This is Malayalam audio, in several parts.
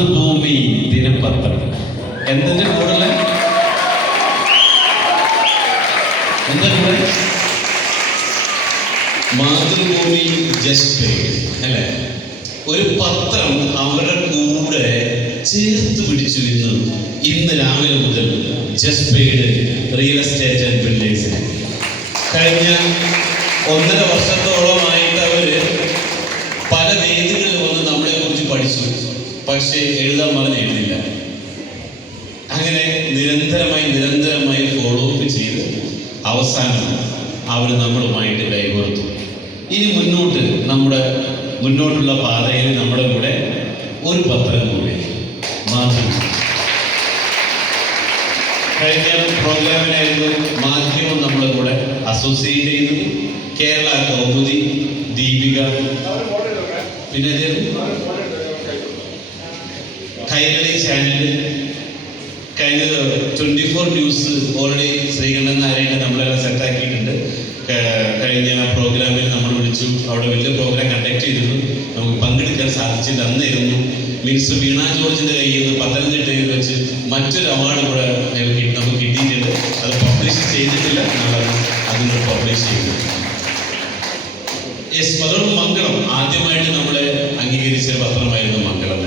മാതൃഭൂമി ദിനപത്രം എന്തിന്റെ കൂടുതൽ എന്താ കൂടെ മാതൃഭൂമി ജസ്റ്റ് അല്ലേ? ഒരു പത്രം അവരുടെ കൂടെ ചേർത്ത് പിടിച്ചു. ഇന്ന് രാവിലെ മുതൽ just paid real estate and ബിൽഡേഴ്സിന് കഴിഞ്ഞ 1.5 വർഷത്തോളമായിട്ട് അവര് പല വേദികളിൽ വന്ന് നമ്മളെ കുറിച്ച് പഠിച്ചു. പക്ഷേ എഴുതാൻ പറഞ്ഞ് എഴുതില്ല. അങ്ങനെ നിരന്തരമായി ഫോളോ അപ്പ് ചെയ്ത് അവസാനം അവർ നമ്മളുമായിട്ട് കൈകോർത്തു. ഇനി മുന്നോട്ടുള്ള പാതയിൽ നമ്മുടെ കൂടെ ഒരു പത്രം കൂടി മാധ്യമം. കഴിഞ്ഞ പ്രോഗ്രാമിനായിരുന്നു മാധ്യമം നമ്മുടെ കൂടെ അസോസിയേറ്റ് ചെയ്തത്. കേരള കൗമുദി, ദീപിക, പിന്നെ കൈരളി ചാനൽ, കഴിഞ്ഞ 24 ന്യൂസ് ഓൾറെഡി ശ്രീകണ്ഠൻ നാരായണ നമ്മളെല്ലാം സെറ്റാക്കിയിട്ടുണ്ട്. കഴിഞ്ഞ പ്രോഗ്രാമിൽ നമ്മൾ വിളിച്ചു. അവിടെ വലിയ പ്രോഗ്രാം കണ്ടക്ട് ചെയ്തിരുന്നു. നമുക്ക് പങ്കെടുക്കാൻ സാധിച്ചില്ല. അന്നായിരുന്നു മിനിസ്റ്റർ വീണ ജോർജിന്റെ കയ്യിൽ നിന്ന് പത്തനംതിട്ടയിൽ വെച്ച് മറ്റൊരു അവാർഡ് കൂടെ നമുക്ക് കിട്ടിയിട്ടുണ്ട്. അത് പബ്ലിഷ് ചെയ്തിട്ടില്ല. അതിന് പബ്ലിഷ് ചെയ്തു. അതോട് മംഗളം ആദ്യമായിട്ട് നമ്മളെ അംഗീകരിച്ച പത്രമായിരുന്നു മംഗളം.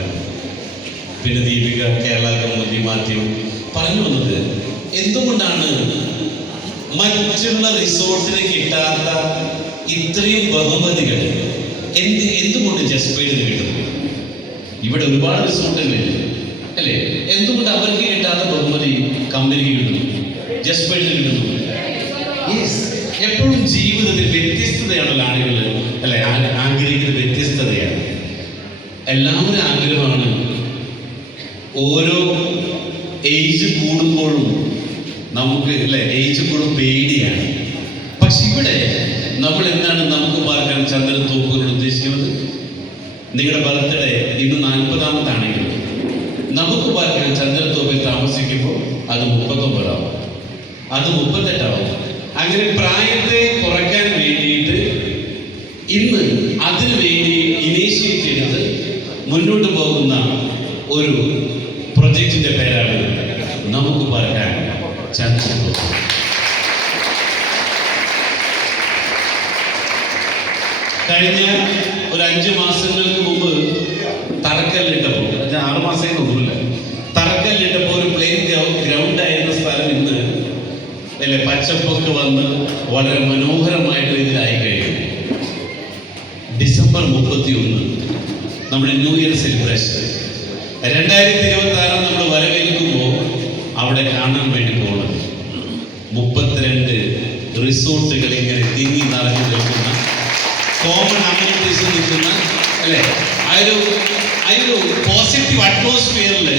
പിന്നെ ദീപിക, കേരള കൗമുദി, മാധ്യമം. പറഞ്ഞു വന്നത് എന്തുകൊണ്ടാണ് മറ്റുള്ള റിസോർട്ടിന് കിട്ടാത്ത ഇത്രയും ബഹുമതികൾ എന്തുകൊണ്ട് ജസ്റ്റ് പെയ്ഡിന് കിട്ടുന്നു? ഇവിടെ ഒരുപാട് റിസോർട്ടുകളില്ല അല്ലേ? എന്തുകൊണ്ട് അവർക്ക് കിട്ടാത്ത ബഹുമതി കമ്പനിക്ക് കിട്ടുന്നു, ജസ്റ്റ് പെയ്ഡിന് കിട്ടുന്നു? എപ്പോഴും ജീവിതത്തിൽ വ്യത്യസ്തതയാണല്ലോ ആളുകൾ അല്ലെ ആഗ്രഹിക്കുന്നത്. വ്യത്യസ്തതയാണ്. എല്ലാവരും ആഗ്രഹമാണ്. ഓരോ ഏജ് കൂടുമ്പോഴും നമുക്ക് അല്ലെ ഏജ് കൂടും പേടിയാണ്. പക്ഷെ ഇവിടെ നമ്മൾ എന്താണ് നമുക്ക് പാർക്കാൻ ചന്ദ്രത്തോപ്പുകൾ ഉദ്ദേശിക്കുന്നത്? നിങ്ങളുടെ ബർത്ത്ഡേ ഇന്ന് 40ാമത്താണെങ്കിൽ നമുക്ക് പാർക്കാൻ ചന്ദ്രത്തോപ്പിൽ താമസിക്കുമ്പോൾ അത് 39 ആവും, അത് 38 ആവും. അങ്ങനെ പ്രായത്തെ കുറയ്ക്കാൻ വേണ്ടിയിട്ട് ഇന്ന് അതിനു വേണ്ടി ഇനീഷ്യേറ്റ് ചെയ്ത് മുന്നോട്ട് പോകുന്ന ഒരു പ്രൊജക്റ്റിന്റെ പേരാണ് നമുക്ക് പറയാൻ ചന്ദ്രത്തോപ്പ്. കഴിഞ്ഞ ഒരു 5 മാസങ്ങൾക്ക് മുമ്പ് തറക്കല്ലിട്ടപ്പോൾ, 6 മാസം ഒന്നുമില്ല, തറക്കല്ലിട്ടപ്പോൾ ഒരു പ്ലെയിൻ ഗ്രൗണ്ട് ആയിരുന്ന സ്ഥലം ഇന്ന് അല്ലെ പച്ചപ്പൊക്കെ വന്ന് വളരെ മനോഹരമായിട്ട് ഇതിലായി കഴിയും. ഡിസംബർ 31 നമ്മുടെ ന്യൂ ഇയർ സെലിബ്രേഷൻ 2026 നമ്മൾ വരവേൽക്കുമ്പോൾ അവിടെ കാണാൻ വേണ്ടി പോകുന്നത് 32 റിസോർട്ടുകൾ ഇങ്ങനെ തിങ്ങി നിറഞ്ഞു നിൽക്കുന്ന, കോമൺ അമ്യൂണിറ്റീസ് നിൽക്കുന്ന അല്ലെ ആ ഒരു പോസിറ്റീവ് അറ്റ്മോസ്ഫിയറിൽ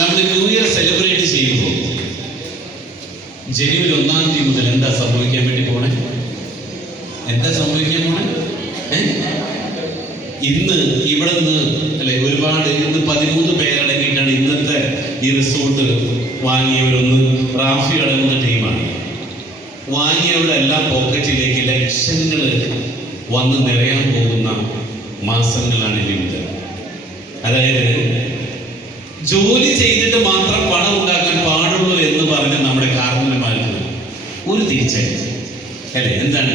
നമ്മൾ ന്യൂ ഇയർ സെലിബ്രേറ്റ് ചെയ്യുമ്പോൾ ജനുവരി 1-ാം തീയതി മുതൽ എന്താ സംഭവിക്കാൻ വേണ്ടി പോണേ? എന്താ സംഭവിക്കാൻ പോണേ? ഇന്ന് ഇവിടെ നിന്ന് അല്ലെ ഒരുപാട്, ഇന്ന് 13 പേരടങ്ങിയിട്ടാണ് ഇന്നത്തെ ഈ റിസോർട്ട് വാങ്ങിയവരൊന്ന് റാഫി അടങ്ങുന്ന ടീമാണ്. വാങ്ങിയവരുടെ എല്ലാ പോക്കറ്റിലേക്ക് ലക്ഷങ്ങൾ വന്ന് നിറയാൻ പോകുന്ന മാസങ്ങളാണ് ഇന്നത്. അതായത് ജോലി ചെയ്തിട്ട് മാത്രം പണം ഉണ്ടാക്കാൻ പാടുള്ളൂ എന്ന് പറഞ്ഞ് നമ്മുടെ കാരണന്മാർക്ക് ഒരു തിരിച്ചറിവ് അല്ലെ? എന്താണ്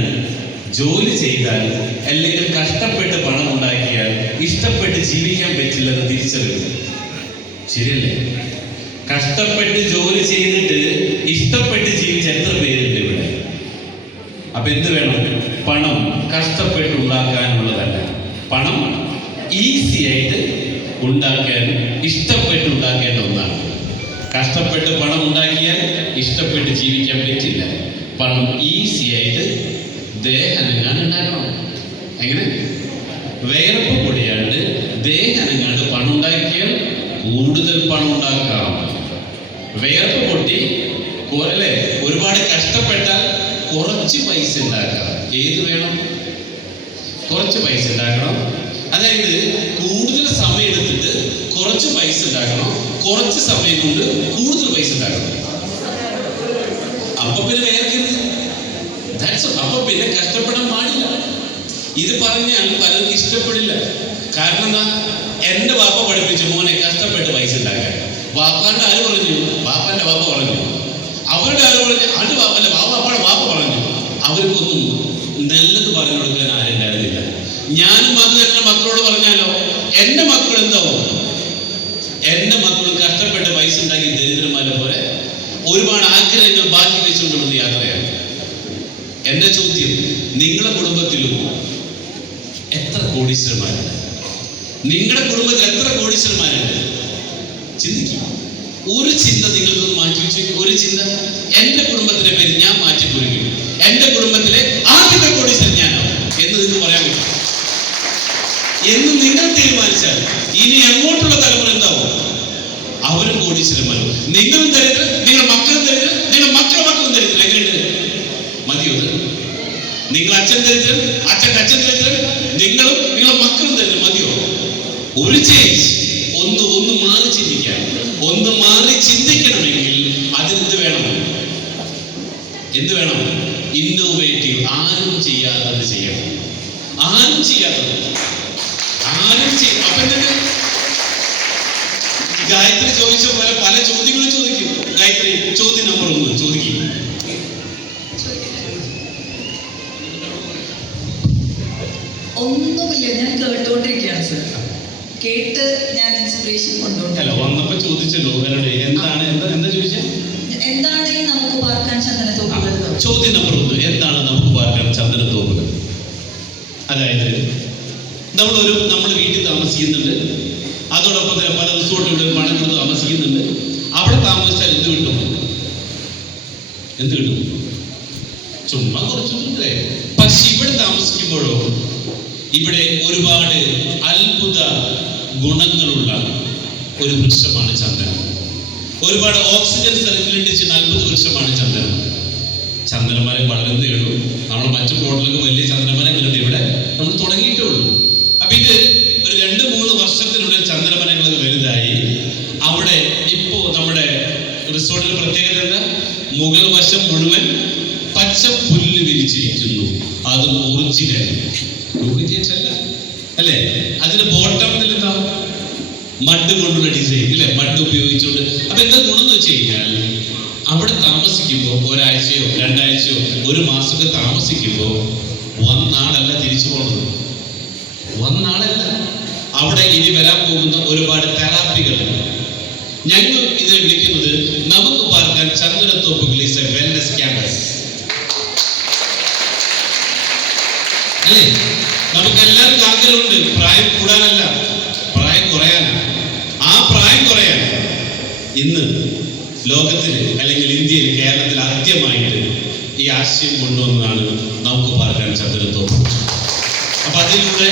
ജോലി ചെയ്താൽ അല്ലെങ്കിൽ കഷ്ടപ്പെട്ട് പണം ഉണ്ടാക്കിയാൽ ഇഷ്ടപ്പെട്ട് ജീവിക്കാൻ പറ്റില്ലെന്ന് തിരിച്ചറിവ്. ശരിയല്ലേ? കഷ്ടപ്പെട്ട് ജോലി ചെയ്തിട്ട് ഇഷ്ടപ്പെട്ട് ജീവിച്ച എത്ര പേരുണ്ട് ഇവിടെ? അപ്പൊ എന്ത് വേണം? പണം കഷ്ടപ്പെട്ട് ഉണ്ടാക്കാനുള്ളതല്ല. പണം ഈസി ആയിട്ട് ഉണ്ടാക്കാൻ ഇഷ്ടപ്പെട്ട് ഉണ്ടാക്കേണ്ട ഒന്നാണ്. കഷ്ടപ്പെട്ട് പണം ഉണ്ടാക്കിയാൽ ഇഷ്ടപ്പെട്ട് ജീവിക്കാൻ പറ്റില്ല. പണം ഈസി ആയിട്ട് ദേഹനങ്ങാണ്ട് ഉണ്ടാക്കണം. എങ്ങനെ? വേർപ്പ് പൊടിയാണ്ട് ദേഹനങ്ങാണ്ട് പണം ഉണ്ടാക്കിയാൽ കൂടുതൽ പണം ഉണ്ടാക്കാം. വേർപ്പ് പൊട്ടി അല്ലേ ഒരുപാട് കഷ്ടപ്പെട്ടാൽ കുറച്ച് പൈസ ഉണ്ടാക്കാം. ഏത് വേണം? കുറച്ച് പൈസ ഉണ്ടാക്കണം. അതായത് കൂടുതൽ സമയം എടുത്തിട്ട് കുറച്ച് പൈസ ഉണ്ടാക്കണം. കുറച്ച് സമയം കൊണ്ട് കൂടുതൽ പൈസ ഉണ്ടാക്കണം. അപ്പൊ പിന്നെ വേർക്കരുത്. അപ്പൊ പിന്നെ കഷ്ടപ്പെടാൻ പാടില്ല. ഇത് പറഞ്ഞാൽ പലർക്കും ഇഷ്ടപ്പെടില്ല. കാരണം എന്താ? എന്റെ വാപ്പ പഠിപ്പിച്ചു, മോനെ കഷ്ടപ്പെട്ട് വാപ്പാന്റെ ആര് പറഞ്ഞു? വാപ്പാന്റെ വാപ്പ പറഞ്ഞു. അവരുടെ ആര് പറഞ്ഞു? അത് വാപ്പന്റെ വാപ്പാടെ വാപ്പ പറഞ്ഞു. അവർക്കൊന്നും നല്ലത് പറഞ്ഞു കൊടുക്കാൻ ആരുണ്ടായിരുന്നില്ല. ഞാനും അത് തന്നെ മക്കളോട് പറഞ്ഞാലോ, എന്റെ മക്കൾ എന്താവും? എന്റെ മക്കൾ കഷ്ടപ്പെട്ട് പൈസ ഉണ്ടാക്കി ദരിദ്രന്മാരെ പോലെ ഒരുപാട് ആഗ്രഹങ്ങൾ ബാക്കി വെച്ചുകൊണ്ടുള്ള യാത്രയാണ്. എന്റെ ചോദ്യം, നിങ്ങളുടെ കുടുംബത്തിലും എത്ര കോടീശ്വരന്മാരുണ്ട്? നിങ്ങളുടെ കുടുംബത്തിൽ എത്ര കോടീശ്വരന്മാരുണ്ട്? ചിന്തിക്കും. ഒരു ചിന്ത നിങ്ങൾക്കൊന്ന് മാറ്റി വെച്ചു. ഒരു ചിന്ത, എന്റെ കുടുംബത്തിന്റെ പേര് ഞാൻ മാറ്റി കുറിക്കും, എന്റെ കുടുംബത്തിലെ ആദ്യത്തെ കോടീശ്വരൻ ഞാനാവും എന്ന് നിങ്ങൾക്ക് പറയാൻ പറ്റും. എന്ന് നിങ്ങൾ തീരുമാനിച്ചാൽ ഇനി അങ്ങോട്ടുള്ള തലമുറ എന്താവും? അവരും കോടീശ്വരന്മാരും. നിങ്ങളും ദരിദ്രൻ, നിങ്ങളുടെ മക്കളും ദരിദ്രൻ, നിങ്ങളുടെ മക്കളുടെ മക്കളും ദരിദ്രൻ. എങ്ങനെയുണ്ട്? മതിയോ? നിങ്ങൾ അച്ഛൻ ദരിദ്രൻ, അച്ഛൻ്റെ അച്ഛൻ ദരിദ്രൻ, നിങ്ങളും നിങ്ങളുടെ മക്കളും ദരിദ്രൻ. മതിയോ? ഒരു ചേഞ്ച്, ഒന്ന് മാറി ചിന്തിക്കാൻ, ഒന്ന് മാറി ചിന്തിക്കണമെങ്കിൽ അതിനെന്ത് വേണം? എന്ത് വേണം? ഇന്നോവേറ്റീവ്. ആരും ചെയ്യാത്തത് ചെയ്യണം. ആരും ചെയ്യാത്തത് അപ്പൊ എന്തിന്? ഗായത്രി ചോദിച്ച പോലെ പല ചോദ്യങ്ങളും ചോദിക്കും. ഗായത്രി, ചോദ്യം നമ്പർ 1 ചോദിക്കും. ഒന്നുമില്ല, ഞാൻ കേട്ടോണ്ടിരിക്കുകയാണ് സർ. കേട്ട് ഞാൻ ഇൻസ്പിറേഷൻ കൊണ്ടുപോകണ്ടല്ലോ. വന്നപ്പോ ചോദിച്ചല്ലോ, എന്താ ചോദിച്ചത്? എന്താണ് ഈ നമുക്ക് പാർക്കാൻ ചന്ദനത്തോപ്പുകൾ? ചോദ്യം നമ്പർ 1, എന്താണ് നമുക്ക് പാർക്കാൻ ചന്ദനത്തോപ്പുകൾ? അതായത് നമ്മൾ വീട്ടിൽ താമസിക്കുന്നുണ്ട്, അതോടൊപ്പം തന്നെ പല റിസോർട്ടുകളിലും പണം കൊടുത്ത് താമസിക്കുന്നുണ്ട്. അവിടെ താമസിച്ചാൽ എന്ത് കിട്ടും? ചുമ്മാ കുറച്ചൊന്നുമില്ലേ? പക്ഷെ ഇവിടെ താമസിക്കുമ്പോഴോ, ഇവിടെ ഒരുപാട് അത്ഭുത ഗുണങ്ങളുള്ള ഒരു വൃക്ഷമാണ് ചന്ദനം. ഒരുപാട് ഓക്സിജൻ സർക്കുലേറ്റ് ചെയ്യുന്ന അത്ഭുത വൃക്ഷമാണ് ചന്ദനം. ചന്ദനമരം വളരുന്നേ ഉള്ളൂ. നമ്മൾ മറ്റു പ്ലോട്ടിലൊക്കെ വലിയ ചന്ദനമരങ്ങളുണ്ട്, ഇവിടെ നമ്മൾ തുടങ്ങിയിട്ടേ ഉള്ളൂ. അപ്പൊ ഇത് ഒരു 2-3 വർഷത്തിനുള്ളിൽ ചന്ദനമരങ്ങളൊക്കെ വലുതായി. അവിടെ ഇപ്പോ നമ്മുടെ റിസോർട്ടിന്റെ പ്രത്യേകത എന്താ? മുകൾ വശം മുഴുവൻ പച്ച പുല്ല് വിരിച്ചിരിക്കുന്നു. അത് ഒറിജിനൽ അല്ലേ? അതിന്റെ ബോട്ടമിൽ എന്താ? മഡ് കൊണ്ടുള്ള ഡിസൈൻ അല്ലെ? മഡ് ഉപയോഗിച്ചുകൊണ്ട്. അപ്പൊ എന്താ ഗുണം എന്ന് വെച്ച് കഴിഞ്ഞാൽ, അവിടെ താമസിക്കുമ്പോൾ ഒരാഴ്ചയോ 2 ആഴ്ചയോ 1 മാസമൊക്കെ താമസിക്കുമ്പോൾ വന്നാളല്ല തിരിച്ചു പോകുന്നത്. വന്നാളല്ല, അവിടെ ഇനി വരാൻ പോകുന്ന ഒരുപാട് തെറാപ്പികൾ. ഞങ്ങൾ ഇതിനെ വിളിക്കുന്നത് നമുക്ക് പാർക്കാൻ ചന്ദനത്തോപ്പുകൾ ഈസ് എ വെൽനസ് ക്യാമ്പസ് അല്ലേ? നമുക്ക് എല്ലാവർക്കും ആഗ്രഹമുണ്ട് പ്രായം കൂടാനല്ല, പ്രായം കുറയാനാണ്. ആ പ്രായം കുറയാൻ ഇന്ന് ലോകത്തിൽ അല്ലെങ്കിൽ ഇന്ത്യയിൽ, കേരളത്തിൽ ആദ്യമായിട്ട് ഈ ആശയം കൊണ്ടുവന്നതാണ് നമുക്ക് പാർക്കാൻ ചന്ദനത്തോപ്പ്. അപ്പൊ അതിലൂടെ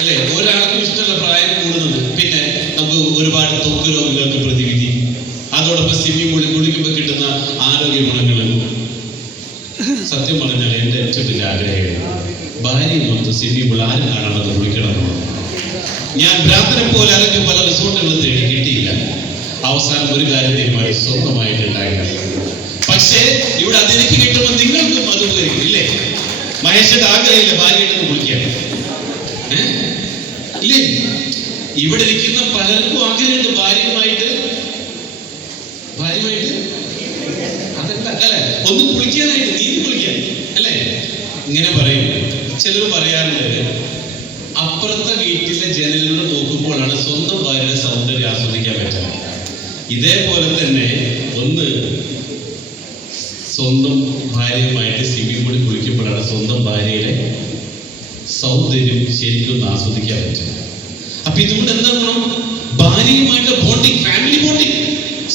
അല്ലെ, ഒരാൾക്കും ഇഷ്ടമുള്ള പ്രായം കൂടുന്നത്. പിന്നെ നമുക്ക് ഒരുപാട് ത്വക്ക് രോഗങ്ങൾക്ക് പ്രതിവിധി, അതോടൊപ്പം സ്വിമ്മിംഗ് പൂളിൽ കുളിക്കുമ്പോൾ കിട്ടുന്ന ആരോഗ്യ ഗുണങ്ങളും. സത്യം പറഞ്ഞാൽ എൻ്റെ ഏറ്റവും വലിയ ആഗ്രഹമാണ് ഭാര്യയും മൊത്തം സ്വിമ്മിംഗ് പൂൾ ആരും കാണാതെ കുളിക്കണം. ഞാൻ ഭ്രാന്തനെ പോലെ അല്ലെങ്കിൽ പല റിസോർട്ടുകളും തേടി കിട്ടിയില്ല. അവസാനം ഒരു കാര്യം തീരുമാനിച്ചു, സ്വന്തമായിട്ട് ഉണ്ടായില്ല. പക്ഷേ ഇവിടെ അതെനിക്ക് കിട്ടുമ്പോൾ നിങ്ങൾക്കും അത് ഉപകരിക്കും ഇല്ലേ? മഹേഷിന്റെ ആഗ്രഹമില്ല ഭാര്യയായിട്ടൊന്ന് കുളിക്കാൻ ഇല്ലേ? ഇവിടെ ഇരിക്കുന്ന പലർക്കും ആഗ്രഹമുണ്ട് ഭാര്യയുമായിട്ട് അതല്ല അല്ലെ, ഒന്ന് കുളിക്കാനായിട്ട്, നീന്തി കുളിക്കാൻ അല്ലേ? ഇങ്ങനെ പറയും. ചിലർ പറയാറുണ്ട്, അപ്പുറത്തെ വീട്ടിലെ ജനലിലൂടെ നോക്കുമ്പോഴാണ് സ്വന്തം ഭാര്യയുടെ സൗന്ദര്യം ആസ്വദിക്കാൻ പറ്റുക. ഇതേപോലെ തന്നെ ഒന്ന് സ്വന്തം ഭാര്യയുമായിട്ട് സ്വിമ്മിംഗ് പൂളിൽ കുളിക്കുമ്പോഴാണ് സ്വന്തം ഭാര്യയുടെ സൗന്ദര്യം ശരിക്കും ആസ്വദിക്കാൻ പറ്റുക. അപ്പൊ ഇതുകൊണ്ട് എന്താ ഗുണം? ഭാര്യയുമായിട്ട് ബോണ്ടിങ്, ഫാമിലി ബോണ്ടിങ്.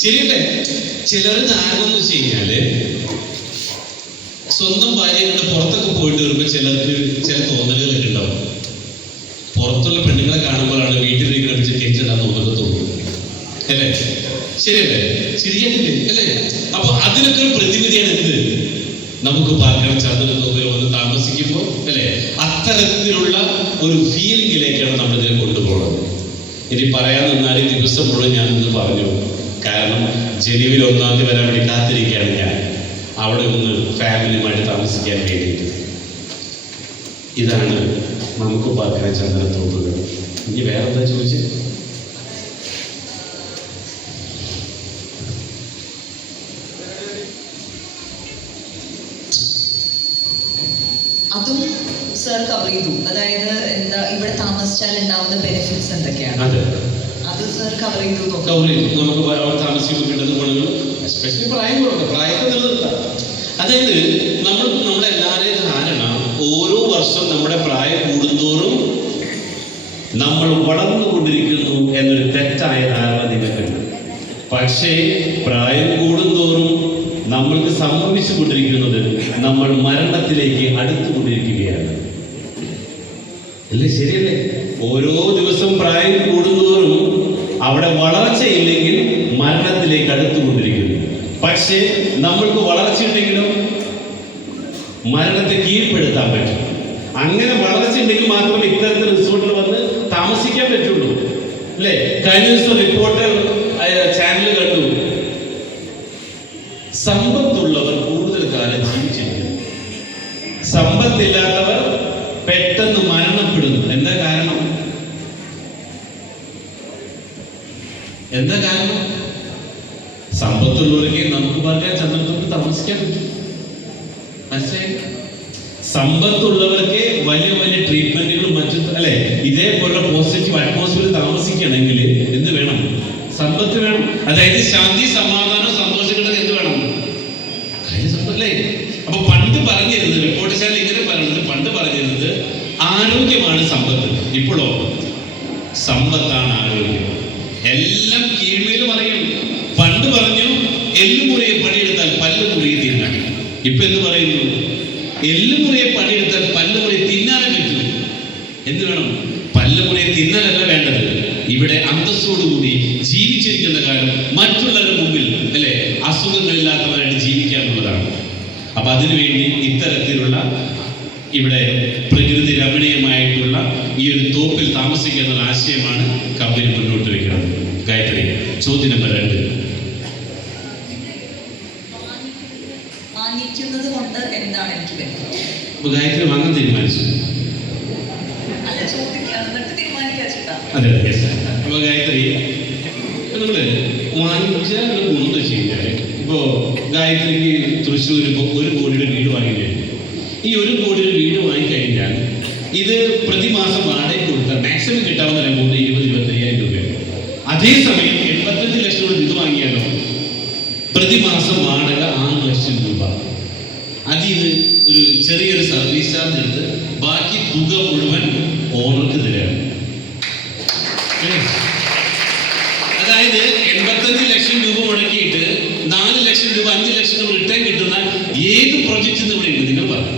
ശരിയല്ലേ? ചിലർ ധാരണന്ന് വെച്ച് കഴിഞ്ഞാല് സ്വന്തം ഭാര്യയെ കൊണ്ട് പുറത്തൊക്കെ പോയിട്ട് വരുമ്പോൾ ചിലർക്ക് ചില തോന്നലുകളൊക്കെ ഉണ്ടാവും. പുറത്തുള്ള പെണ്ണുങ്ങളെ കാണുമ്പോഴാണ് വീട്ടിലേക്ക് അടിച്ച് കെട്ടിടാൻ തോന്നുന്നത് അല്ലേ? ശരിയല്ലേ? ശരിയല്ലേ അല്ലേ? അപ്പൊ അതിനൊക്കെ ഒരു പ്രതിവിധിയാണ് എന്ത്? നമുക്ക് പാർക്കാൻ ചന്ദനത്തോപ്പിൽ വന്ന് താമസിക്കുമ്പോൾ അല്ലെ, അത്തരത്തിലുള്ള ഒരു ഫീലിംഗിലേക്കാണ് നമ്മൾ ഇതിനെ കൊണ്ടുപോകുന്നത്. ഇനി പറയാൻ നിന്നാൽ ഈ ദിവസം മുഴുവൻ ഞാൻ ഇന്ന് പറഞ്ഞു. കാരണം ജനുവരി 1-ാം തീയതി വരാൻ വേണ്ടി കാത്തിരിക്കുകയാണ് ഞാൻ, അവിടെ ഒന്ന് ഫാമിലിയുമായിട്ട് താമസിക്കാൻ വേണ്ടിയിട്ട്. ഇതാണ് നമുക്ക് പാർക്കാൻ ചന്ദനത്തോപ്പുകൾ. ഇനി വേറെന്താ ചോദിച്ചത്? അതും സർ കവർ ചെയ്തു. അതായത് എന്താ ഇവിടെ താമസിച്ചാൽ ഉണ്ടാവുന്ന ബെനിഫിറ്റ്സ് എന്തൊക്കെയാണ്, അതെ, അത് സർ കവർ ചെയ്തു. കവർ ചെയ്തു. നമുക്ക് അവിടെ താമസിക്കുമ്പോൾ കിട്ടുന്ന ഗുണങ്ങൾ, എസ്പെഷ്യലി പ്രായം കുറവ്, പ്രായത്തെ നിലനിർത്താം. അതായത് നമ്മളെല്ലാവരെയും ധാരണ ഓരോ വർഷം നമ്മുടെ പ്രായം കൂടുന്തോറും നമ്മൾ വളർന്നുകൊണ്ടിരിക്കുന്നു എന്നൊരു തെറ്റായ ധാരണ നിങ്ങൾക്കുണ്ട്. പക്ഷേ പ്രായം കൂടുന്തോറും നമ്മൾക്ക് സംഭവിച്ചുകൊണ്ടിരിക്കുന്നത് നമ്മൾ മരണത്തിലേക്ക് അടുത്തുകൊണ്ടിരിക്കുകയാണ്. അല്ലേ? ശരിയല്ലേ? ഓരോ ദിവസം പ്രായം കൂടുന്തോറും അവിടെ വളർച്ചയില്ലെങ്കിൽ മരണത്തിലേക്ക് അടുത്തുകൊണ്ടിരിക്കുന്നു. പക്ഷേ നമ്മൾക്ക് വളർച്ചയുണ്ടെങ്കിലും മരണത്തെ കീഴ്പ്പെടുത്താൻ പറ്റും. അങ്ങനെ വളർച്ചയുണ്ടെങ്കിൽ മാത്രമേ ഇത്തരത്തിൽ റിസോർട്ടിൽ വന്ന് താമസിക്കാൻ പറ്റുള്ളൂ. അല്ലേ? കഴിഞ്ഞ ദിവസം റിപ്പോർട്ടർ ചാനൽ കണ്ടു, സമ്പത്തുള്ളവർ കൂടുതൽ കാലം ജീവിച്ചിരിക്കുന്നു, സമ്പത്തില്ലാത്തവർ പെട്ടെന്ന് മരണപ്പെടുന്നു. എന്താ കാരണം? സമ്പത്തുള്ളവർക്ക് നമുക്ക് പറയാൻ ചന്ദ്രത്തോട്ട് താമസിക്കാൻ പറ്റും. പക്ഷേ സമ്പത്തുള്ളവർക്ക് വലിയ വലിയ ട്രീറ്റ്മെന്റുകളും മറ്റു, അല്ലെ, ഇതേപോലുള്ള പോസിറ്റീവ് അറ്റ്മോസ്ഫിയർ താമസിക്കണമെങ്കിൽ എന്ത് വേണം? സമ്പത്ത് വേണം. അതായത് ശാന്തി, സമാധാനം, സന്തോഷം കിട്ടുന്നത് എന്ത് വേണം? അല്ലേ? അപ്പൊ പണ്ട് പറഞ്ഞിരുന്നത്, റിപ്പോർട്ട് ചാനൽ ഇങ്ങനെ പറയുന്നത്, പണ്ട് പറഞ്ഞിരുന്നത് ആരോഗ്യമാണ് സമ്പത്ത്. ഇപ്പോഴോ സമ്പത്താണ് ആരോഗ്യം. എല്ലാം കീഴ്മേൽ പറയും. പണ്ട് പറഞ്ഞു എല്ലുമുറിയെ പണിയെടുത്താൽ പല്ലുമുറിയെ തിന്നാൻ. ഇപ്പൊ എന്ത് പറയുന്നു? എല്ലുമുറിയെ പണിയെടുത്താൽ പല്ലുമുറിയെ തിന്നാനും പറ്റും. എന്ത് വേണം? പല്ലുമുറിയെ തിന്നാനല്ല വേണ്ടത്. ഇവിടെ അന്തസ്സോടുകൂടി ജീവിച്ചിരിക്കുന്ന കാലം മറ്റുള്ളവരുടെ മുമ്പിൽ, അല്ലെ, അസുഖങ്ങളില്ലാത്തവരായിട്ട് ജീവിക്കാനുള്ളതാണ്. അപ്പൊ അതിനുവേണ്ടി ഇത്തരത്തിലുള്ള ഇവിടെ പ്രകൃതി രമണീയമായിട്ടുള്ള ഈ ഒരു തോപ്പിൽ താമസിക്കുക എന്നുള്ള ആശയമാണ് കമ്പനി മുന്നോട്ട് വയ്ക്കുന്നത്. ഗായത്രി, ചോദ്യം നമ്പർ 2. വാങ്ങിക്കുന്നത് കൊണ്ട് എന്താണ് എനിക്ക് ബെനിഫിറ്റ്? അപ്പൊ ഗായത്രി വാങ്ങാൻ തീരുമാനിച്ചു. അല്ല, ചോദിക്കാം, എന്നിട്ട് തീരുമാനിക്കാ. അതെ. അപ്പൊ ഗായത്രി, നമ്മള് വാങ്ങിച്ച ഗുണം എന്ന് വെച്ച് കഴിഞ്ഞാല്, ഇപ്പോ ഗായത്രിക്ക് തൃശ്ശൂർ ഇപ്പൊ 1 കോടിയുടെ വീട് വാങ്ങിക്കഴിഞ്ഞു. ഈ 1 കോടിയുടെ വീട് വാങ്ങിക്കഴിഞ്ഞാൽ ഇത് പ്രതിമാസം വാടക കൊടുത്താൽ മാക്സിമം കിട്ടാവുന്ന എമൗണ്ട് 20-25,000 രൂപയാണ്. അതേസമയം 85 ലക്ഷം ഇത് വാങ്ങിയാലോ പ്രതിമാസം വാടക 6 ലക്ഷം രൂപ. അതിന് ഒരു ചെറിയൊരു സർവീസ് ചാർജ് എടുത്ത് ബാക്കി തുക മുഴുവൻ ഓണർക്ക് തരാണ്. അതായത് 85 ലക്ഷം രൂപ മുടക്കിയിട്ട് 4 ലക്ഷം രൂപ 5 ലക്ഷം രൂപ റിട്ടേൺ കിട്ടുന്ന ഏത് പ്രൊജക്റ്റ് ഇവിടെ ഉണ്ട്? നിങ്ങൾ പറഞ്ഞു.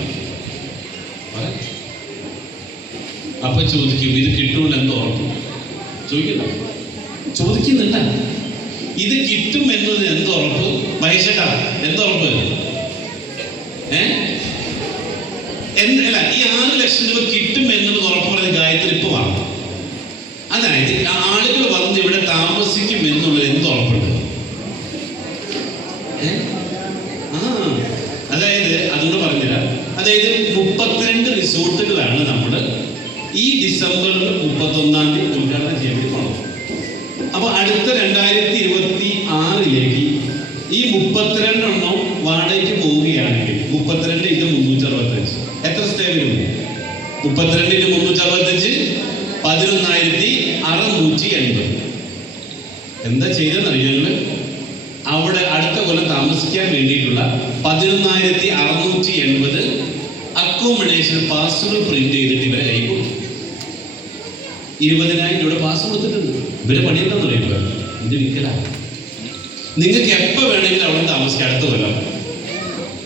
അപ്പൊ ചോദിക്കും, ഇത് കിട്ടുമെന്ന് എന്തോ ഉറപ്പ്? ചോദിക്കുന്നുണ്ട. ഇത് കിട്ടും എന്നത് എന്തുറപ്പ്? മഹേഷേട്ടാ, എന്തുറപ്പ്? അല്ല, ഈ 6 ലക്ഷം രൂപ കിട്ടും എന്നുള്ളത് ഉറപ്പ് പറഞ്ഞ ഗായത്രി ഇപ്പൊ വാങ്ങും. അതായത് ആളുകൾ വന്ന് ഇവിടെ താമസിക്കും എന്നുള്ളത് എന്തുറപ്പുണ്ട്? അതായത് അതുകൊണ്ട് പറഞ്ഞുതരാം. അതായത് 32 റിസോർട്ടുകളാണ് നമ്മൾ ഈ ഡിസംബർ 31-ാം തീയതി ഉദ്ഘാടനം ചെയ്യാൻ വേണ്ടി പോകണം. അപ്പൊ അടുത്ത 2026-ലേക്ക് ഈ 32 എണ്ണം വാടകയ്ക്ക് പോവുകയാണെങ്കിൽ 32 × 365 എത്ര സ്റ്റേ വരും? 32 × 365 11,680. എന്താ ചെയ്തെന്നറിയാങ്ങൾ? അവിടെ അടുത്ത കൊല്ലം താമസിക്കാൻ വേണ്ടിയിട്ടുള്ള 11,680 അക്കോമഡേഷൻ പാസുകൾ പ്രിന്റ് ചെയ്തിട്ട് ഇവരെ കൈ കൊടുക്കും. 20,000 രൂപ പാസ് കൊടുത്തിട്ടുണ്ട്. ഇവരെ പണിയെന്താന്ന് പറയുക? ഇത് വിൽക്കലാണ്. നിങ്ങൾക്ക് എപ്പോൾ വേണമെങ്കിലും അവിടെ താമസിക്കാം അടുത്ത കൊല്ലം.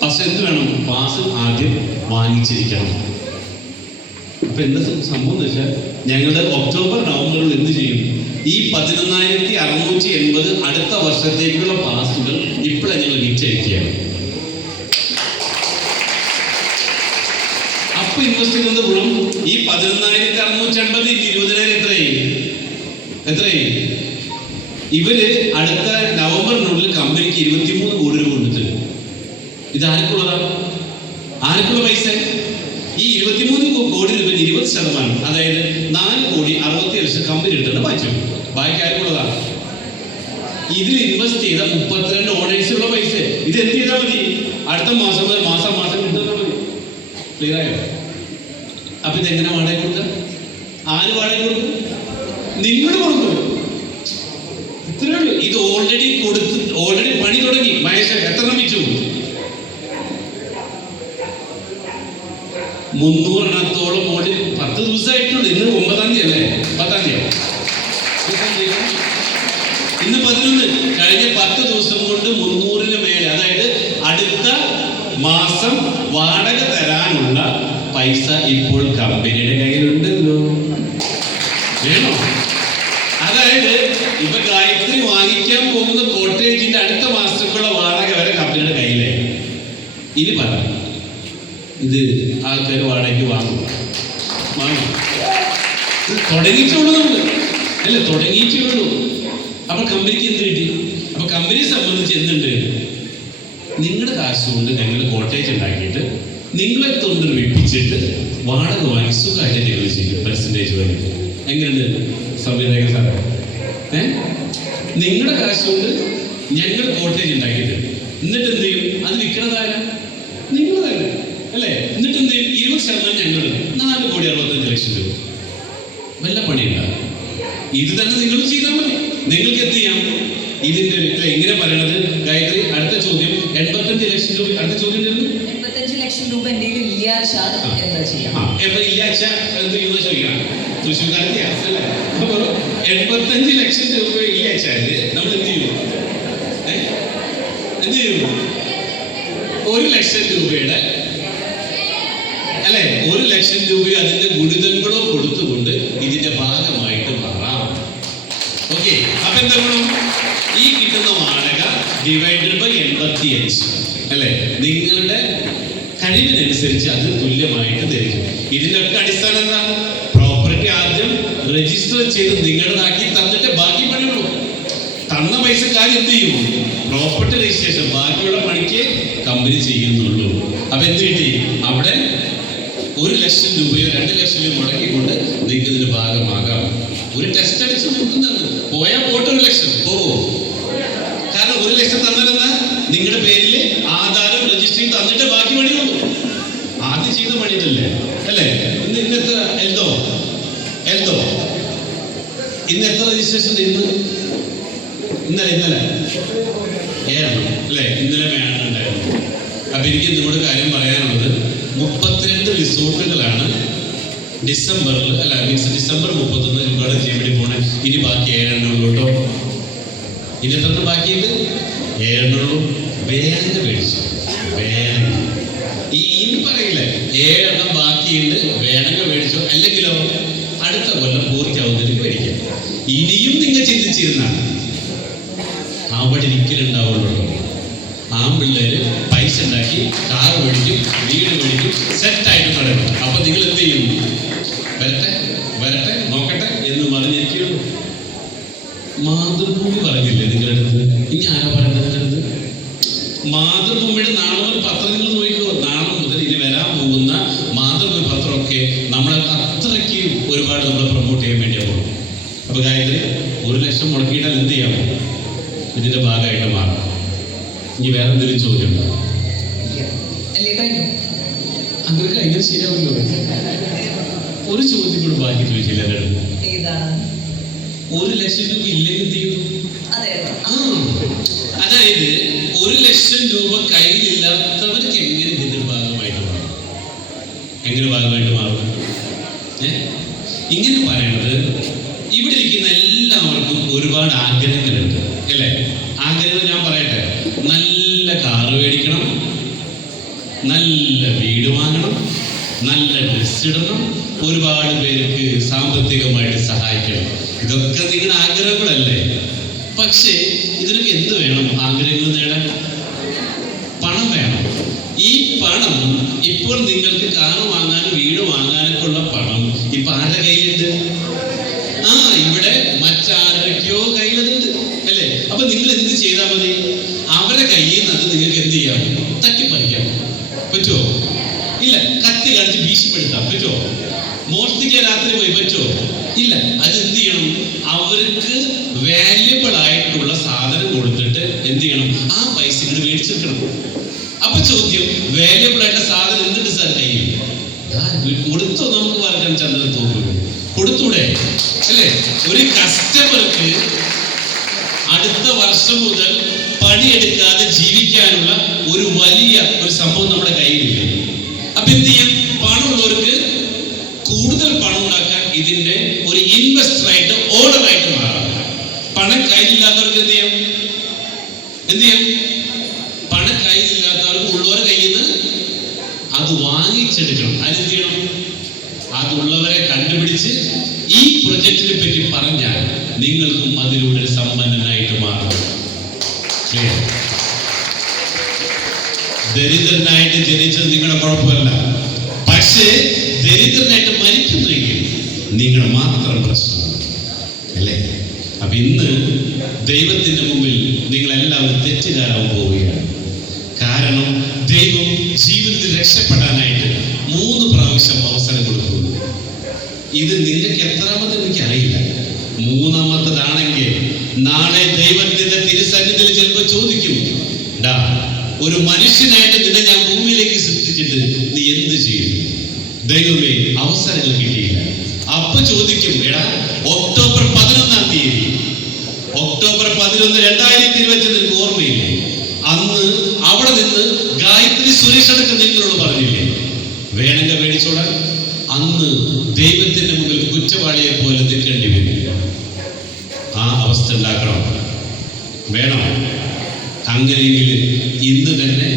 പക്ഷെ എന്ത് വേണം? പാസ് ആദ്യം വാങ്ങിച്ചിരിക്കണം. അപ്പൊ എന്താ സംഭവം എന്ന് വെച്ചാൽ, ഞങ്ങളുടെ ഒക്ടോബർ നവംബറിൽ എന്ത് ചെയ്യും? ഈ 11,680 അടുത്ത വർഷത്തേക്കുള്ള പാസുകൾ ഇപ്പോഴേ ഞങ്ങൾ വിറ്റഴിക്കുകയാണ്. അപ്പൊ ഇൻവെസ്റ്റ് ചെയ്യുന്നത് ഗുണം ഈ 11,680 20,000 എത്രയായി? ഇവര് അടുത്ത നവംബറിനുള്ളിൽ കമ്പനിക്ക് 23 കോടി രൂപ കൊടുത്തിട്ട്. ഇത് ആർക്കുള്ളതാണ്? ആർക്കുള്ള പൈസ? ഈ 23 കോടി രൂപ 20%, അതായത് 4,60,00,000 കമ്പനി എടുത്തിട്ട് മാറ്റും. ബാക്കി ആർക്കുള്ളതാണ്? ഇതിൽ ഇൻവെസ്റ്റ് ചെയ്ത 32 ഓണേഴ്സുള്ള പൈസ. ഇത് എന്ത് ചെയ്താൽ മതി? അടുത്ത മാസം മുതൽ മാസം കിട്ടുന്നാൽ മതി. ക്ലിയർ ആയോ? അപ്പൊ ഇതെങ്ങനെ വാടക കൊടുക്കുക? ആര് വാടക കൊടുക്കും? നിങ്ങൾ കൊടുക്കും. ഇത്രയേ ഉള്ളൂ. ഇത് ഓൾറെഡി പണി തുടങ്ങി. മഹേഷ് എത്ര വിറ്റു? 300 എണ്ണത്തോളം ഓടി 10 ദിവസമായിട്ടുള്ളൂ. ഇന്ന് 9-ാം തീയതി അല്ലേ? 10-ാം തീയതി. ഇന്ന് 11. കഴിഞ്ഞ 10 ദിവസം കൊണ്ട് 300-ന് മേലെ, അതായത് അടുത്ത മാസം വാടക തരാനുള്ള പൈസ ഇപ്പോൾ കമ്പനിയുടെ കയ്യിലുണ്ടല്ലോ. വേണോ? അതായത് ഇപ്പൊ ഗായത്രി വാങ്ങിക്കാൻ പോകുന്ന കോട്ടേജിന്റെ അടുത്ത മാസത്തേക്കുള്ള വാടക വരെ കമ്പനിയുടെ കയ്യിലേ. ഇനി പറ, ഇത് ആൾക്കാർ വാടകയ്ക്ക് വാങ്ങും? തുടങ്ങിയിട്ടുള്ളൂ നമ്മൾ അല്ലേ? തുടങ്ങിയിട്ടുള്ളൂ. അപ്പൊ കമ്പനിക്ക് എന്ത് കിട്ടി? അപ്പൊ കമ്പനിയെ സംബന്ധിച്ച് എന്തുണ്ട്? നിങ്ങളുടെ കാശ് കൊണ്ട് ഞങ്ങൾ കോട്ടേജ് ഉണ്ടാക്കിയിട്ട് നിങ്ങളെ തൊണ്ട് വിപ്പിച്ചിട്ട് വാടക വാങ്ങി സുഖമായിട്ട് ഞങ്ങൾ ചെയ്യും. പെർസെൻറ്റേജ് വരും. എങ്ങനെയുണ്ട് സംവിധായക സാറേ? നിങ്ങളുടെ കാശ് കൊണ്ട് ഞങ്ങൾ കോട്ടേജ് ഉണ്ടാക്കിയിട്ട് എന്നിട്ട് എന്ത് ചെയ്യും? അത് വിൽക്കണതാരാ? നിങ്ങൾ തന്നെ അല്ലേ? എന്നിട്ട് എന്ത് ചെയ്യും? 20% ഞങ്ങൾ 4,65,00,000 രൂപ. വല്ല പണിയുണ്ടാകും. ഇത് തന്നെ നിങ്ങൾ ചെയ്താൽ മതി. നിങ്ങൾക്ക് എന്ത് ചെയ്യാം? ഇതിന്റെ എങ്ങനെ പറയണത് ഗായത്രി? അടുത്ത ചോദ്യം 85 ലക്ഷം രൂപ. അടുത്ത ചോദ്യം 85 ലക്ഷം രൂപ എൻ്റെ ഇല്ലാച്ച എന്താ ചെയ്യാം? ഇല്ലാച്ച എന്ത് ചെയ്യുന്ന ചോദിക്കണം. തൃശ്ശൂർക്കാരത്തെ അല്ലേ? അപ്പൊ 85 ലക്ഷം രൂപ ഇല്ലാച്ചാല് നമ്മൾ എന്ത് ചെയ്യും? എന്ത് ചെയ്യും? 1 ലക്ഷം രൂപയുടെ അല്ലെ, 1 ലക്ഷം രൂപ അതിന്റെ ഗുണിതങ്ങളോ കൊടുത്തുകൊണ്ട് ഇതിന്റെ ഭാഗമായിട്ട് മാറാം. ഓക്കെ. അപ്പൊ എന്താ ഗുണം? ഈ കിട്ടുന്ന വാടക ഡിവൈഡഡ് ബൈ 85 അല്ലെ, നിങ്ങളുടെ കഴിവിനനുസരിച്ച് അത് തുല്യമായിട്ട് തരും. ഇതിന്റെ ഒക്കെ അടിസ്ഥാനം എന്താണ്? പ്രോപ്പർട്ടി ആദ്യം രജിസ്റ്റർ ചെയ്ത് നിങ്ങളുടെതാക്കി തന്നിട്ട് ബാക്കി പണിയുള്ളൂ. തന്ന പൈസക്കാർ എന്ത് ചെയ്യും? പ്രോപ്പർട്ടി രജിസ്ട്രേഷൻ, ബാക്കിയുള്ള പണിക്ക് കമ്പനി ചെയ്യുന്നുള്ളൂ. അപ്പൊ എന്ത് കിട്ടി? അവിടെ 1 ലക്ഷം രൂപയോ 2 ലക്ഷം രൂപ മുടക്കിക്കൊണ്ട് നിങ്ങൾക്ക് ഇതിന് ഭാഗമാകാം. ഒരു ടെസ്റ്റ് അടിച്ച് നോക്കുന്നതാണ്. പോയാൽ പോട്ടെ, 1 ലക്ഷം പോവോ? കാരണം 1 ലക്ഷം തന്നിരുന്ന നിങ്ങളുടെ പേരിൽ ആധാരം രജിസ്റ്റർ ചെയ്ത് തന്നിട്ട് ബാക്കി പണിയുള്ളൂ. ആദ്യം ചെയ്ത പണിയല്ലേ അല്ലേ? ഇന്ന് എത്ര എൽദോ ഇന്ന് എത്ര രജിസ്ട്രേഷൻ? ഇന്നലെ 7 അല്ലേ? ഇന്നലെ വേണമെന്നുണ്ടായിരുന്നു. അപ്പൊ എനിക്ക് നിങ്ങളുടെ കാര്യം പറയാനുള്ളത്, 32 റിസോർട്ടുകളാണ് ഡിസംബറിൽ ഡിസംബർ 31 ഉദ്ഘാടനം ചെയ്യാൻ വേണ്ടി പോണേ. ഇനി ബാക്കി 7 ഉള്ളൂ കേട്ടോ. ഇനി എത്ര ബാക്കിയുണ്ട്? 7 വേഗം മേടിച്ചു. വേഗം ഇനി പറയില്ലേ, 7 ബാക്കിയുണ്ട്, വേണമെങ്കിൽ മേടിച്ചോ. അല്ലെങ്കിലോ അടുത്ത കൊല്ലം പൂർത്തിയാവുന്നതിന് മേടിക്കാം. ഇനിയും നിങ്ങൾ ചിന്തിച്ചിരുന്നാണ് അവിടെ ഇരിക്കലുണ്ടാവുള്ളൂ. ആൺപിള്ളേര് പൈസ ഉണ്ടാക്കി കാർ മേടിക്കും, വീട് മേടിക്കും, സെറ്റായിട്ട് നടക്കും. അപ്പൊ നിങ്ങൾ എന്ത് ചെയ്യും? വരട്ടെ നോക്കട്ടെ എന്ന് പറഞ്ഞിരിക്കുള്ളൂ. മാതൃഭൂമി പറഞ്ഞില്ലേ നിങ്ങളുടെ അടുത്ത്? ഇനി ആരാ പറയുന്നത് നിങ്ങളുടെ അടുത്ത്? മാതൃഭൂമിയുടെ നാളെ മുതൽ പത്രം നിങ്ങൾ നോക്കിക്കോ. നാളെ മുതൽ ഇനി വരാൻ പോകുന്ന മാതൃഭൂമി പത്രമൊക്കെ നമ്മളെ അത്രയ്ക്ക് ഒരുപാട് നമ്മളെ പ്രൊമോട്ട് ചെയ്യാൻ വേണ്ടിയാണ് പോകും. അപ്പൊ ഗായത്രി 1 ലക്ഷം മുടക്കിയിട്ടാൽ എന്ത് ചെയ്യാം? ഇതിന്റെ ഭാഗമായിട്ട് മാറാം. ഇനി വേറെ എന്തെങ്കിലും ചോദ്യം ഉണ്ടോ? അങ്ങനെ കഴിഞ്ഞാൽ ശരിയാവുമല്ലോ. ഒരു ചോദ്യം കൂടെ ബാക്കി ചോദിച്ചില്ല. 1 ലക്ഷം രൂപ ഇല്ലെങ്കിൽ തീരും. അതായത് 1 ലക്ഷം രൂപ കയ്യിലില്ലാത്തവർക്ക് എങ്ങനെ ഇതിന്റെ ഭാഗമായിട്ട് മാറും? എങ്ങനെ ഭാഗമായിട്ട് മാറും? ഇങ്ങനെ പറയണത്, ഇവിടെ ഇരിക്കുന്ന എല്ലാവർക്കും ഒരുപാട് ആഗ്രഹങ്ങളുണ്ട് അല്ലേ? ആഗ്രഹങ്ങൾ ഞാൻ പറയട്ടെ. നല്ല കാറ് മേടിക്കണം, നല്ല വീട് വാങ്ങണം, നല്ല ഡ്രസ് ഇടണം, ഒരുപാട് പേർക്ക് സാമ്പത്തികമായിട്ട് സഹായിക്കണം. ഇതൊക്കെ നിങ്ങളുടെ ആഗ്രഹങ്ങളല്ലേ? പക്ഷേ ഇതിനൊക്കെ എന്ത് വേണം? ആഗ്രഹങ്ങൾ നേടാൻ പണം വേണം. ഈ പണം ഇപ്പോൾ നിങ്ങൾക്ക് കാറ് വാങ്ങാനും വീട് വാങ്ങാനൊക്കെ ഉള്ള പണം ഇപ്പൊ ആരുടെ കയ്യിലുണ്ട്? ഇവിടെ മറ്റാരൊക്കെയോ കയ്യിലുണ്ട് അല്ലേ? അപ്പൊ നിങ്ങൾ എന്ത് ചെയ്താൽ മതി? അവരുടെ കയ്യിൽ നിന്ന് അത് നിങ്ങൾക്ക് എന്ത് ചെയ്യാം? തട്ടിപ്പറിക്കാം പറ്റുമോ? ഇല്ല. കത്തി കാണിച്ച് ഭീഷണിപ്പെടുത്താൻ പറ്റുമോ? മോഷ്ടിക്കാൻ രാത്രി പോയി പറ്റുമോ? ഇല്ല. അത് എന്ത് ചെയ്യണം? അവർക്ക് വാല്യബിൾ ആയിട്ടുള്ള സാധനം കൊടുത്തിട്ട് എന്ത് ചെയ്യണം? ആ പൈസ ഇങ്ങോട്ട് മേടിച്ചെടുക്കണം. അപ്പൊ ചോദ്യം, വാല്യബിൾ ആയിട്ടുള്ള സാധനം എന്തുണ്ട് സാർ കയ്യിൽ? കൊടുത്തോ നമുക്ക് വാർക്കാൻ ചന്ദ്രൻ തോന്നുന്നു, കൊടുത്തൂടെ അല്ലേ? ഒരു കസ്റ്റമർക്ക് അടുത്ത വർഷം മുതൽ പണിയെടുക്കാതെ ജീവിക്കാനുള്ള ഒരു വലിയ ഒരു സംഭവം നമ്മുടെ കയ്യിലില്ല. അപ്പൊ എന്ത് ചെയ്യാം? പണമുള്ളവർക്ക് കൂടുതൽ പണം ഉണ്ടാക്കാൻ ഇതിന്റെ ഒരു ഇൻവെസ്റ്ററായിട്ട് ഓർഡറായിട്ട് മാറാം. പണം കയ്യിലില്ലാത്തവർക്ക് എന്ത് ചെയ്യാം? പണം കയ്യിലില്ലാത്തവർക്ക് ഉള്ളവരെ കയ്യിൽ നിന്ന് അത് വാങ്ങിച്ചെടുക്കണം. അതെന്ത് ചെയ്യണം? അതുള്ളവരെ കണ്ടുപിടിച്ച് ഈ പ്രൊജക്റ്റിനെ പറ്റി പറഞ്ഞാൽ നിങ്ങൾക്കും അതിലൂടെ ഒരു സമ്പന്നനായിട്ട് മാറും. ദരിദ്രനായിട്ട് ജനിച്ചത് നിങ്ങളുടെ കുഴപ്പമല്ല, പക്ഷേ ദരിദ്രനായിട്ട് മരിക്കുന്നെങ്കിൽ നിങ്ങൾ മാത്രം പ്രശ്നമാണ്, അല്ലേ? അപ്പൊ ഇന്ന് ദൈവത്തിന്റെ മുമ്പിൽ നിങ്ങൾ എല്ലാവരും തെറ്റുകാരാവാൻ പോവുകയാണ്. കാരണം ദൈവം ജീവിതത്തിൽ രക്ഷപ്പെടാനായിട്ട് 3 പ്രാവശ്യം അവസരം കൊടുക്കുന്നു. ഇത് നിങ്ങൾക്ക് എത്രാമത് എനിക്കറിയില്ല. 3ാമത്തതാണെങ്കിൽ നാളെ ദൈവത്തിന്റെ തിരുസന്നിധിയിൽ ചിലപ്പോൾ ചോദിക്കും, ഡാ ഒരു മനുഷ്യനായിട്ട് നിന്നെ ഞാൻ ഭൂമിയിലേക്ക് സൃഷ്ടിച്ചിട്ട് നീ എന്ത് ചെയ്യും? ദൈവമേ അവസരങ്ങൾ കിട്ടിയില്ല. അപ്പൊ ചോദിക്കും, എടാ ഒക്ടോബർ 11-ാം തീയതി, ഒക്ടോബർ 11, 2020 നിനക്ക് ഓർമ്മയില്ലേ? അന്ന് അവിടെ നിന്ന് ഗായത്രി സുരേഷ് അടക്കം നിങ്ങളോട് പറഞ്ഞില്ലേ വേണമെങ്കിൽ മേടിച്ചോടാൻ? അന്ന് ദൈവത്തിന്റെ മുമ്പിൽ കുറ്റവാളിയെ പോലെ നിൽക്കേണ്ടി വരില്ല. ആ അവസ്ഥ ഉണ്ടാക്കണം, വേണം. അങ്ങനെയെങ്കിൽ ഇന്ന് തന്നെ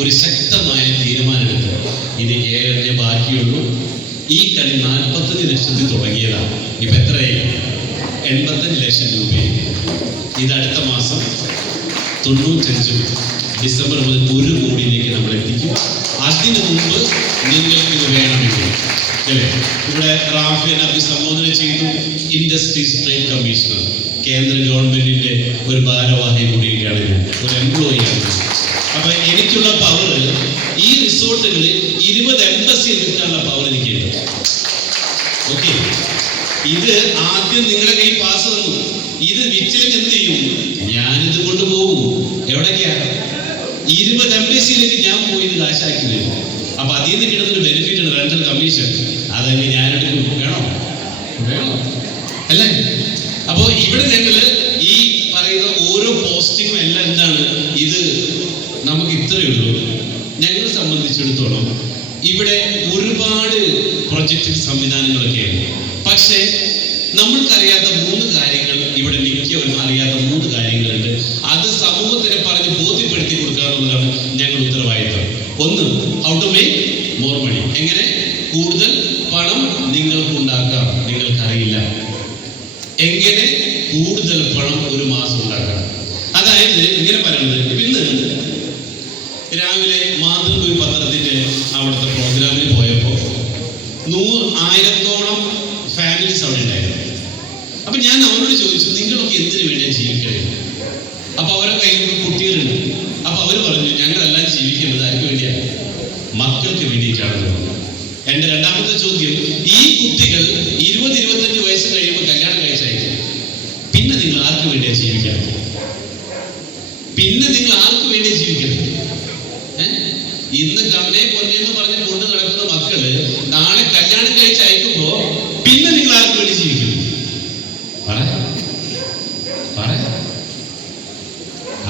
ഒരു ശക്തമായ തീരുമാനമെടുത്ത് ഇനി 7 ബാക്കിയുള്ളൂ. ഈ കളി 45 ലക്ഷത്തിൽ തുടങ്ങിയതാണ്. ഇപ്പൊ എത്രയായി? 85 ലക്ഷം രൂപയായി. ഇത് അടുത്ത മാസം 95 ഡിസംബർ മുതൽ 1 കോടിയിലേക്ക് നമ്മൾ എത്തിക്കും. അതിനു മുമ്പ് നിങ്ങൾക്കിത് വേണമെങ്കിൽ, അല്ലേ? ഇവിടെ റാഫിനെ അഭിസംബോധന ചെയ്തു. ഇൻഡസ്ട്രീസ് ട്രേഡ് കമ്മീഷണർ, കേന്ദ്ര ഗവൺമെന്റിന്റെ ഒരു ഭാരവാഹി കൂടിയാണ്, ഒരു എംപ്ലോയിയാണ്. അപ്പൊ എനിക്കുള്ള പവർ ഈ റിസോർട്ടുകളിൽ 20 എംബസി എടുക്കാനുള്ള പവർ എനിക്കുണ്ട്. ഓക്കെ, ഇത് ആദ്യം നിങ്ങളുടെ കയ്യിൽ പാസ് തന്നു. ഇത് വിറ്റിലേക്ക് എന്ത് ചെയ്യും? ഞാനിത് കൊണ്ടുപോകും. എവിടേക്കാ? 20 എംബസിയിലേക്ക് ഞാൻ പോയി ഇത് കാശാക്കി വരും. അപ്പൊ അതിൽ നിന്ന് കിട്ടുന്നൊരു ബെനിഫിറ്റ് ഉണ്ട്, റെന്റൽ കമ്മീഷൻ. അതങ്ങനെ ഞാനെടുക്കും. വേണോ? അല്ലേ? അപ്പോ ഇവിടെ ഞങ്ങൾ ഈ പറയുന്ന ഓരോ പോസ്റ്റിങ്ങും എല്ലാം എന്താണ്? ഇത് നമുക്ക് ഇത്രയേ ഉള്ളൂ. ഞങ്ങളെ സംബന്ധിച്ചിടത്തോളം ഇവിടെ ഒരുപാട് പ്രൊജക്റ്റ് സംവിധാനങ്ങളൊക്കെയാണ്. പക്ഷേ നമ്മൾക്കറിയാത്ത 3 കാര്യങ്ങൾ, ഇവിടെ മിക്കവരും അറിയാത്ത 3 കാര്യങ്ങളുണ്ട്. അത് സമൂഹത്തിനെ പറഞ്ഞ് ബോധ്യപ്പെടുത്തി കൊടുക്കുക എന്നുള്ളതാണ് ഞങ്ങളുടെ ഉത്തരവാദിത്വം. ഒന്ന്, how to make more money. എങ്ങനെ കൂടുതൽ പണം നിങ്ങൾക്ക് ഉണ്ടാക്കാം. നിങ്ങൾക്കറിയില്ല എങ്ങനെ കൂടുതൽ പണം ഒരു മാസം ഉണ്ടാക്കാം. അതായത് ഇങ്ങനെ പറയുന്നത്, ഇന്ന് രാവിലെ മാതൃഭൂമി പത്രത്തിന്റെ അവിടുത്തെ പ്രോഗ്രാമിൽ പോയപ്പോൾ 1000-ഓളം ഫാമിലീസ് അവിടെ ഉണ്ടായിരുന്നു. അപ്പൊ ഞാൻ അവരോട് ചോദിച്ചു, നിങ്ങളൊക്കെ എന്തിനു വേണ്ടിയാണ് ജീവിക്കണേ? അപ്പൊ അവരുടെ കയ്യിൽ കുട്ടികളുണ്ട്. അപ്പൊ അവർ പറഞ്ഞു, ഞങ്ങളെല്ലാം ജീവിക്കുന്നത് ആർക്ക് വേണ്ടിയാണ്? മക്കൾക്ക് വേണ്ടിയിട്ടാണ്. എന്റെ രണ്ടാമത്തെ ചോദ്യം, ഈ കുട്ടികൾ 20-25 വയസ്സ് കഴിയുമ്പോൾ കല്യാണം കഴിച്ചയക്കും. പിന്നെ നിങ്ങൾ ആർക്ക് വേണ്ടിയാണ് ജീവിക്കാൻ? പിന്നെ നിങ്ങൾ ആർക്ക് വേണ്ടിയാണ് ജീവിക്കണം? ഇന്ന് കണ്ണേ പൊന്നേന്ന് പറഞ്ഞ് കൊണ്ട് നടക്കുന്ന മക്കള് നാളെ കല്യാണം കഴിച്ച് അയക്കുമ്പോ പിന്നെ നിങ്ങൾ ആർക്ക് വേണ്ടി ജീവിക്കും?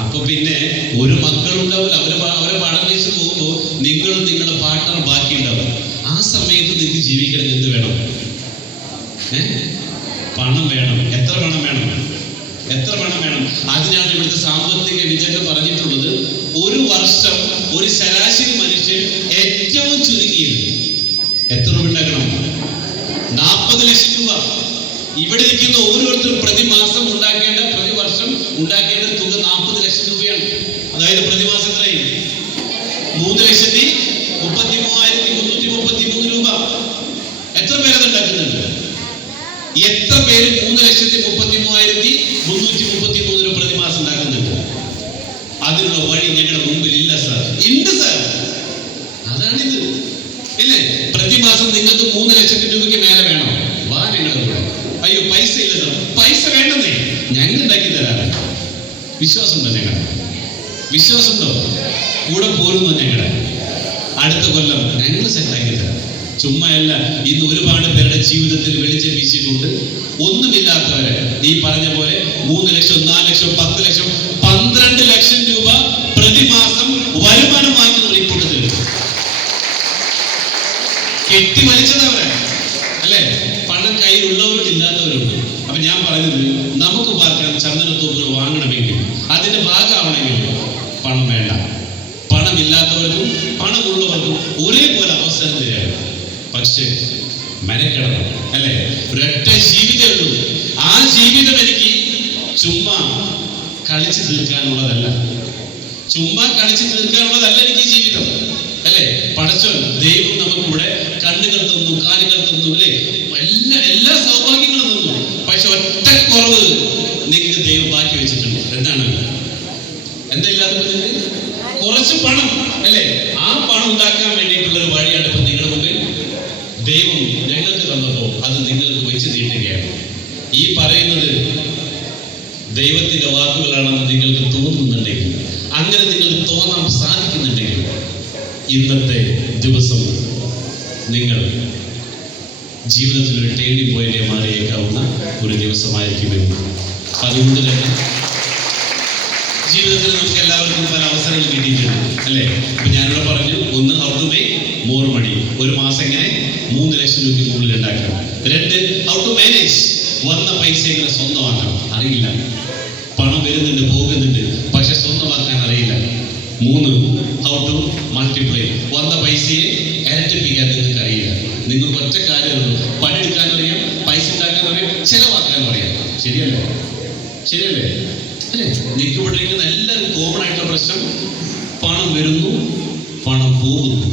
അപ്പൊ പിന്നെ ഒരു മക്കളുണ്ടാവില്ല. അവരെ പാഠം കഴിച്ച് പോകുമ്പോ നിങ്ങളും നിങ്ങളുടെ പാർട്ട്ണർ ബാക്കി ഉണ്ടാവും. ആ സമയത്ത് നിങ്ങൾക്ക് ജീവിക്കണം. എന്ത് വേണം? പണം വേണം. എത്ര പണം വേണം? അതിനാണ് ഇവിടുത്തെ സാമ്പത്തിക വിദഗ്ധർ പറഞ്ഞിട്ടുള്ളത്, ഒരു വർഷം ഒരു ശരാശരി മനുഷ്യൻ ഏറ്റവും ചുരുങ്ങിയത് എത്ര രൂപ ഉണ്ടാക്കണം? 40 ലക്ഷം രൂപ. ഇവിടെ ഇരിക്കുന്ന ഓരോരുത്തരും പ്രതിവർഷം ഉണ്ടാക്കേണ്ട തുക 40 ലക്ഷം രൂപയാണ്. അതായത് പ്രതിമാസം എത്രയും? 3,33,333 രൂപ. എത്ര പേരത് ഉണ്ടാക്കുന്നുണ്ട്? എത്ര പേര് 3,33,333 രൂപ പ്രതിമാസം ഉണ്ടാക്കുന്നുണ്ട്? അതിനുള്ള വഴി ഞങ്ങളുടെ മുമ്പിൽ ഇല്ല സാർ. ഉണ്ട് സാർ, അതാണിത്, ഇല്ലേ? പ്രതിമാസം നിങ്ങൾക്ക് 3 ലക്ഷത്തിന് രൂപയ്ക്ക് മേലെ വേണോ? വാ ഞങ്ങളുടെ കൂടെ. അയ്യോ പൈസ ഇല്ല സാർ. പൈസ വേണ്ടെന്നേ, ഞങ്ങൾ ഉണ്ടാക്കി തരാറ്. വിശ്വാസമുണ്ടോ? വിശ്വാസമുണ്ടോ? കൂടെ പോരുന്നു. ഞങ്ങളുടെ അടുത്ത കൊല്ലം ഞങ്ങൾ സെറ്റാക്കി തരാം. ചുമ്മായല്ല, ഇന്ന് ഒരുപാട് പേരുടെ ജീവിതത്തിൽ വെളിച്ചം വീശിയിട്ടുണ്ട്. ഒന്നുമില്ലാത്തവരെ ഈ പറഞ്ഞ പോലെ 3 ലക്ഷം, 4 ലക്ഷം, 10 ലക്ഷം, 12 ലക്ഷം രൂപ പ്രതിമാസം വരുമാനം വാങ്ങിക്കുന്ന ഈ കൂട്ടത്തില് കെട്ടി വലിച്ചതവരെ അല്ലെ. പണം കയ്യിലുള്ളവരും ഇല്ലാത്തവരുണ്ട്. അപ്പൊ ഞാൻ പറഞ്ഞത്, നമുക്ക് പാർക്കാൻ ചന്ദനത്തോപ്പുകൾ വാങ്ങണമെങ്കിൽ, അതിന്റെ ഭാഗമാവണമെങ്കിൽ പണം വേണ്ട. പണമില്ലാത്തവർക്കും പണമുള്ളവർക്കും ഒരേപോലെ അവസരം തരാണ്. പക്ഷെ മെനക്കെടണം അല്ലെ. ഒരൊറ്റ ജീവിതമേ ഉള്ളൂ. ആ ജീവിതം എനിക്ക് ചുമ്മാ കളിച്ചു തീർക്കാനുള്ളതല്ല. ചുമ്മാ കളിച്ചു തീർക്കാനുള്ളതല്ല എനിക്ക് ജീവിതം അല്ലെ. പടച്ചോൻ ദൈവം നമുക്കിവിടെ കണ്ണുകൾ തന്നു, കാലുകൾ തന്നു അല്ലെ, എല്ലാ സൗഭാഗ്യങ്ങളും തന്നു. പക്ഷെ ഒറ്റ കുറവ് നിങ്ങൾക്ക് ദൈവം ബാക്കി വെച്ചിട്ടുണ്ട്. എന്താണ്? എന്താ ഇല്ലാത്തത്? കുറച്ച് പണം അല്ലെ. ആ പണം ഉണ്ടാക്കാൻ വേണ്ടിയിട്ടുള്ള ഒരു വഴിയാണ് ഇപ്പൊ നിങ്ങളുടെ മുമ്പിൽ ദൈവം ഞങ്ങൾക്ക് തന്നപ്പോ അത് നിങ്ങൾക്ക് വെച്ച് നീട്ടുകയാണ്. ഈ പറയുന്നത് ദൈവത്തിന്റെ വാക്കുകളാണെന്ന് നിങ്ങൾക്ക് തോന്നുന്നുണ്ടെങ്കിൽ, അങ്ങനെ നിങ്ങൾക്ക് തോന്നാൻ സാധിക്കുന്നുണ്ടെങ്കിൽ, ഇന്നത്തെ ദിവസം നിങ്ങൾ ജീവിതത്തിൽ ഒരു ടേണിംഗ് പോയിന്റ് മാറിയേക്കാവുന്ന ഒരു ദിവസമായിരിക്കുമെന്ന്. അതുകൊണ്ട് തന്നെ ജീവിതത്തിൽ നമുക്ക് എല്ലാവർക്കും പല അവസരങ്ങൾ കിട്ടിയിട്ടുണ്ട് അല്ലേ. അപ്പൊ ഞാനിവിടെ പറഞ്ഞു, ഒന്ന് how to make more money. ഒരു മാസം എങ്ങനെ 3 ലക്ഷം രൂപയ്ക്ക് മുകളിൽ ഉണ്ടാക്കണം. 2 ഹൗ ടു മാനേജ്, വന്ന പൈസ എങ്ങനെ സ്വന്തമാക്കണം. അറിയില്ല. പണം വരുന്നുണ്ട്, പോകുന്നുണ്ട്, പക്ഷെ സ്വന്തമാക്കാൻ അറിയില്ല. 3 ഹൗ ടു മൾട്ടിപ്ലൈ, വന്ന പൈസയെ ഇരട്ടിപ്പിക്കാൻ നിങ്ങൾക്ക് അറിയില്ല. നിങ്ങൾക്ക് ഒറ്റ കാര്യമുള്ളൂ, പണിയെടുക്കാൻ അറിയാം, പൈസ ഉണ്ടാക്കാൻ അറിയാം, ചെലവാക്കാനും അറിയാം. ശരിയല്ലേ? ശരിയല്ലേ അല്ലേ? നിങ്ങൾക്ക് ഇവിടെ ഇരിക്കുന്ന എല്ലാവരും കോമൺ ആയിട്ടുള്ള പ്രശ്നം, പണം വരുന്നു, പണം പോകുന്നു,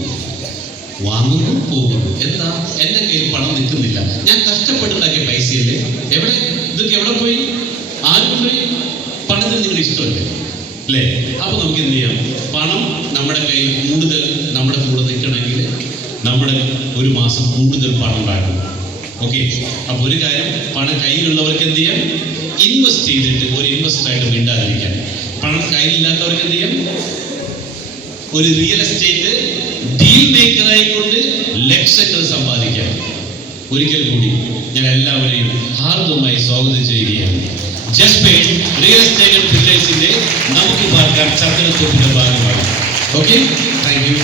വാങ്ങുന്നു, പോകുന്നു. എന്താ? എൻ്റെ കയ്യിൽ പണം നിൽക്കുന്നില്ല. ഞാൻ കഷ്ടപ്പെട്ടുണ്ടാക്കിയ പൈസയല്ലേ. എവിടെ? ഇതൊക്കെ എവിടെ പോയി? ആരും പോയി? പണത്തിന് നിങ്ങളുടെ ഇഷ്ടമല്ലേ അല്ലേ? അപ്പൊ നമുക്ക് എന്ത് ചെയ്യാം? പണം നമ്മുടെ കയ്യിൽ കൂടുതൽ നമ്മുടെ കൂടെ നിൽക്കണമെങ്കിൽ നമ്മൾ ഒരു മാസം കൂടുതൽ പണം ഉണ്ടാക്കണം. ഓക്കെ. അപ്പൊ ഒരു കാര്യം, പണം കയ്യിലുള്ളവർക്ക് എന്ത് ചെയ്യാം? ഇൻവെസ്റ്റ് ചെയ്തിട്ട് ഒരു ഇൻവെസ്റ്ററായിട്ട് മിണ്ടാതിരിക്കാൻ. പണം കയ്യിലില്ലാത്തവർക്ക് എന്ത് ചെയ്യാം? ഒരു റിയൽ എസ്റ്റേറ്റ് ഡീൽ മേക്കറായിക്കൊണ്ട് ലക്ഷങ്ങൾ സമ്പാദിക്കാം. ഒരിക്കൽ കൂടി ഞാൻ എല്ലാവരെയും ഹാർദവമായി സ്വാഗതം ചെയ്യുകയാണ്. ജസ്പേറ്റ് റിയൽ എസ്റ്റേറ്റ് പില്ലേഴ്സിന്റെ നമുക്ക് പാർക്കാൻ ചന്ദനത്തോപ്പിന്റെ ഭാഗമാണ്. Okay, thank you.